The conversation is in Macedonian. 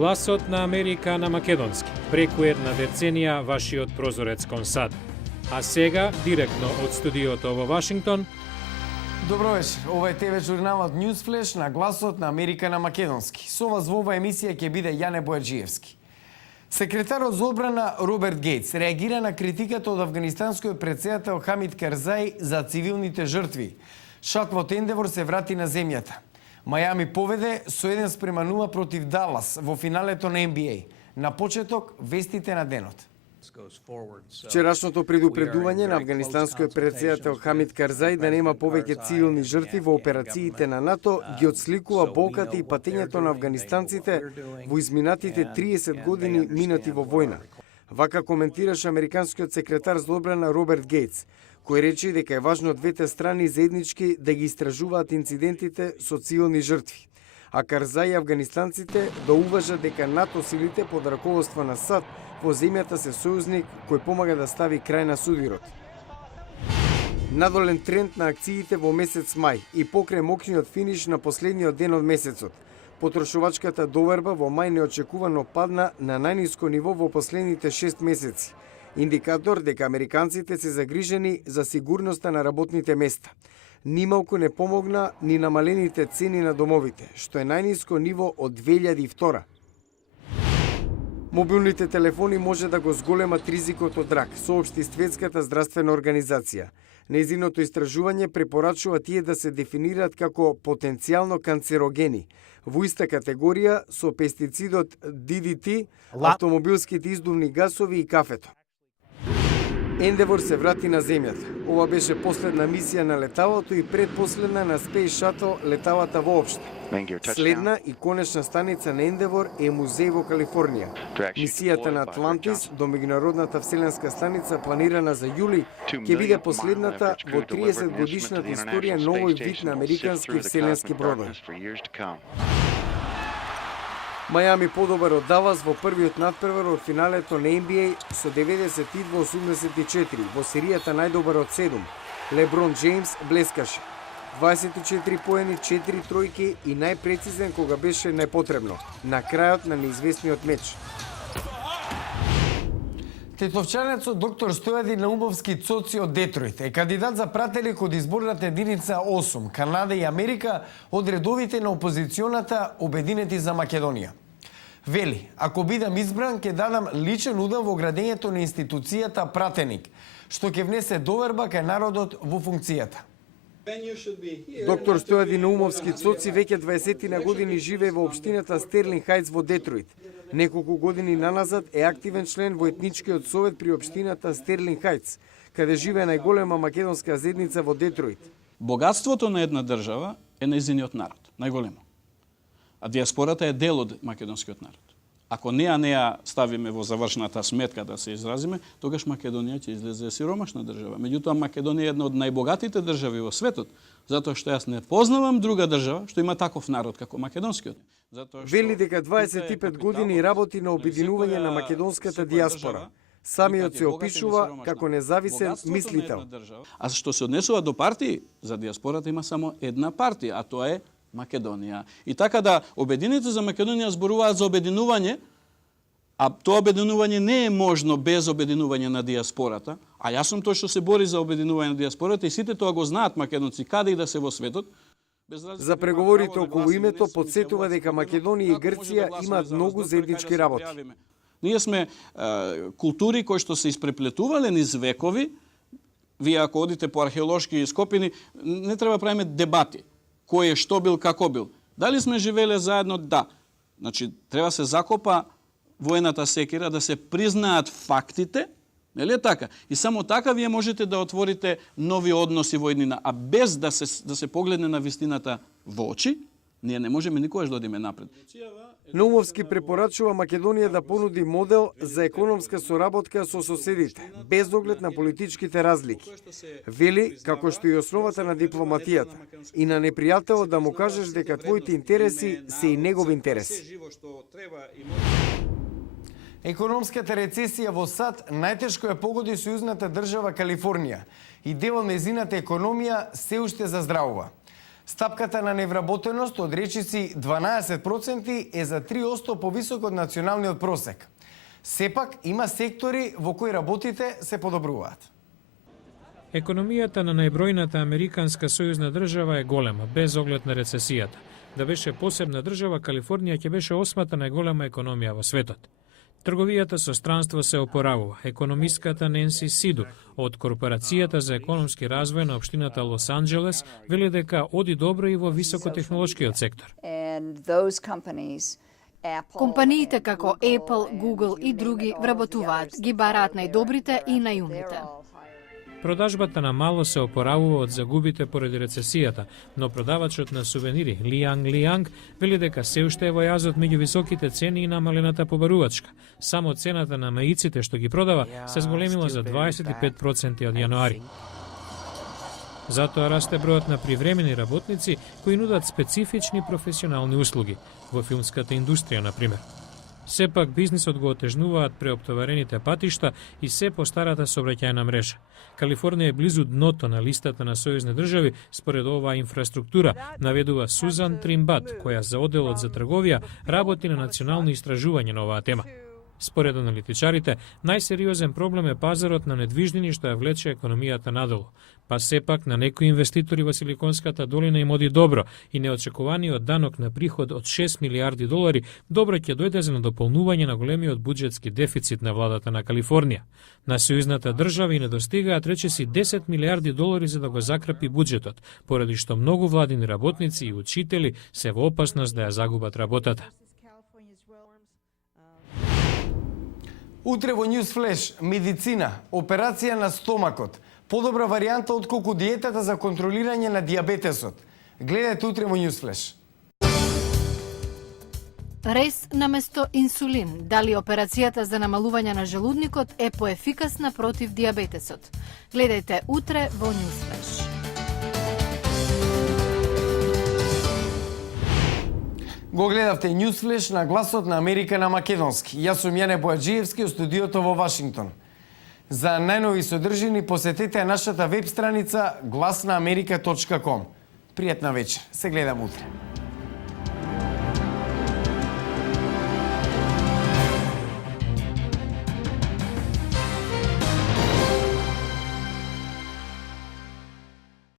Гласот на Америка на македонски. Преку една деценија вашиот прозорец кон САД. А сега, директно од студиото во Вашингтон, Добро вечер. Ова е ТВ журналот Newsflash на Гласот на Америка на македонски. Со вас во оваа емисија ќе биде Јане Бојаджиевски. Секретарот за одбрана Роберт Гейтс реагира на критиката од афганистанскиот претседател Хамид Карзаи за цивилните жртви. Шатлот Ендевор се врати на земјата. Мајами поведе со 1-0 против Далас во финалето на NBA. На почеток, вестите на денот. Вчерашното предупредување на афганистанскиот претседател Хамид Карзаи да нема повеќе цивилни жртви во операциите на НАТО ги отсликува болката и патењето на афганистанците во изминатите 30 години минати во војна. Вака коментираше американскиот секретар за одбрана Роберт Гейтс, кој рече дека е важно двете страни заеднички да ги истражуваат инцидентите со цивилни жртви. А Карзаи и афганистанците да уважат дека НАТО силите под раководство на САД во земјата се сојузник кој помага да стави крај на судирот. Надолен тренд на акциите во месец мај и покрај мокниот финиш на последниот ден од месецот. Потрошувачката доверба во мај неочекувано падна на најниско ниво во последните 6 месеци. Индикатор дека американците се загрижени за сигурноста на работните места. Нималку не помогна ни намалените цени на домовите, што е најниско ниво од 2002. Мобилните телефони може да го зголемат ризикот од рак, соопшти Светската здравствена организација. Нејзиното истражување препорачува тие да се дефинираат како потенцијално канцерогени, во иста категорија со пестицидот DDT, автомобилските издувни гасови и кафето. Ендевор се врати на земјата. Ова беше последна мисија на леталото и предпоследна на Space Shuttle леталата воопште. Следна и конечна станица на Ендевор е музеј во Калифорнија. Мисијата на Атлантис до меѓународната вселенска станица планирана за јули ќе биде последната во 30 годишната историја на овој вид на американски вселенски бродови. Мајами подобар од Далас во првиот надпревар од финалето на NBA со 92-84 во серијата најдобар од 7. Леброн Джеймс блескаше. 24 поени, 4 тројки и најпрецизен кога беше најпотребно, на крајот на неизвестниот меч. Тетовчанецот доктор Стојади Наумовски Цоци од Детройт е кандидат за прателик од изборната единица 8, Канада и Америка од редовите на опозиционата Обединети за Македонија. Вели, ако бидам избран, ќе дадам личен удар во градењето на институцијата пратеник, што ќе внесе доверба кај народот во функцијата. Доктор Стојади Наумовски Цоци веќе 20 на години живее во општината Стерлинг Хајтс во Детройт. Неколку години наназад е активен член во етничкиот совет при општината Стерлинг Хајтс, каде живее најголема македонска заедница во Детройт. Богатството на една држава е нејзиниот народ, најголемо. А диаспората е дел од македонскиот народ. Ако неа ставиме во завршната сметка да се изразиме, тогаш Македонија ќе излезе сиромашна држава. Меѓутоа Македонија е една од најбогатите држави во светот, затоа што јас не познавам друга држава што има таков народ како македонскиот. Вели дека 25 години работи на обединување на македонската диаспора. Самиот се опишува како независен мислител. А што се однесува до партии, за диаспората има само една партија, а тоа е Македонија. И така да Обединените за Македонија зборуваат за обединување, а тоа обединување не е можно без обединување на диаспората, а јас сум тој што се бори за обединување на диаспората и сите тоа го знаат македонци каде и да се во светот. За преговорите околу името подсетува дека Македонија и Грција имаат многу заеднички работи. Ние сме култури кои што се испреплетувале низ векови. Вие ако одите по археолошки скопини, не треба правиме дебати. Кој е што бил, како бил. Дали сме живеле заедно? Да. Значи, треба се закопа воената секира, да се признаат фактите, нели е така? И само така вие можете да отворите нови односи во еднина, а без да се погледне на вистината во очи, ние не можеме никогаш да одиме напред. Наумовски препорачува Македонија да понуди модел за економска соработка со соседите, без оглед на политичките разлики. Вели, како што и основата на дипломатијата, и на непријателот да му кажеш дека твоите интереси се и негови интереси. Економската рецесија во САД најтешко ја погоди сојузната држава Калифорнија и дел од нејзината економија се уште заздравува. Стапката на невработеност од речиси 12% е за 3% повисок од националниот просек. Сепак, има сектори во кои работите се подобруваат. Економијата на најбројната американска сојузна држава е голема, без оглед на рецесијата. Да беше посебна држава, Калифорнија ќе беше 8-та најголема економија во светот. Трговијата со странство се опоравува. Економистката Ненси Сиду од Корпорацијата за економски развој на општината Лос Анџелес вели дека оди добро и во високотехнолошкиот сектор. Компаниите како Apple, Google и други вработуваат, ги бараат најдобрите и најумните. Продажбата на мало се опоравува од загубите поради рецесијата, но продавачот на сувенири Лијанг Лијанг вели дека се уште е во јазот меѓу високите цени и намалената побарувачка. Само цената на маиците што ги продава се зголемила за 25% од јануари. Затоа расте бројот на привремени работници кои нудат специфични професионални услуги, во филмската индустрија, например. Сепак, бизнисот го отежнуваат преоптоварените патишта и се постарата сообраќајна мрежа. Калифорнија е близу дното на листата на сојузни држави според оваа инфраструктура, наведува Сузан Тримбат, која за одделот за трговија работи на национално истражување на оваа тема. Според аналитичарите, најсериозен проблем е пазарот на недвижнини што ја влече економијата надолу. Па сепак на некои инвеститори во Силиконската долина им оди добро и неочекуваниот данок на приход од 6 милиарди долари добро ќе дојде за надополнување на големиот буџетски дефицит на владата на Калифорнија. На сојузната држава и недостигаат речиси 10 милиарди долари за да го закрапи буџетот, поради што многу владини работници и учители се во опасност да ја загубат работата. Утре во Newsflash, медицина, операција на стомакот, подобра варијанта отколку диетата за контролирање на диабетесот. Гледајте утре во Newsflash. Рез наместо инсулин. Дали операцијата за намалување на желудникот е поефикасна против диабетесот? Гледајте утре во Newsflash. Го гледавте Newsflash на гласот на Америка на македонски. Јас сум Јане Бојаджиевски од студиото во Вашингтон. За најнови содржини посетете нашата веб страница glasnaamerika.com. Пријатна вечер. Се гледам утре.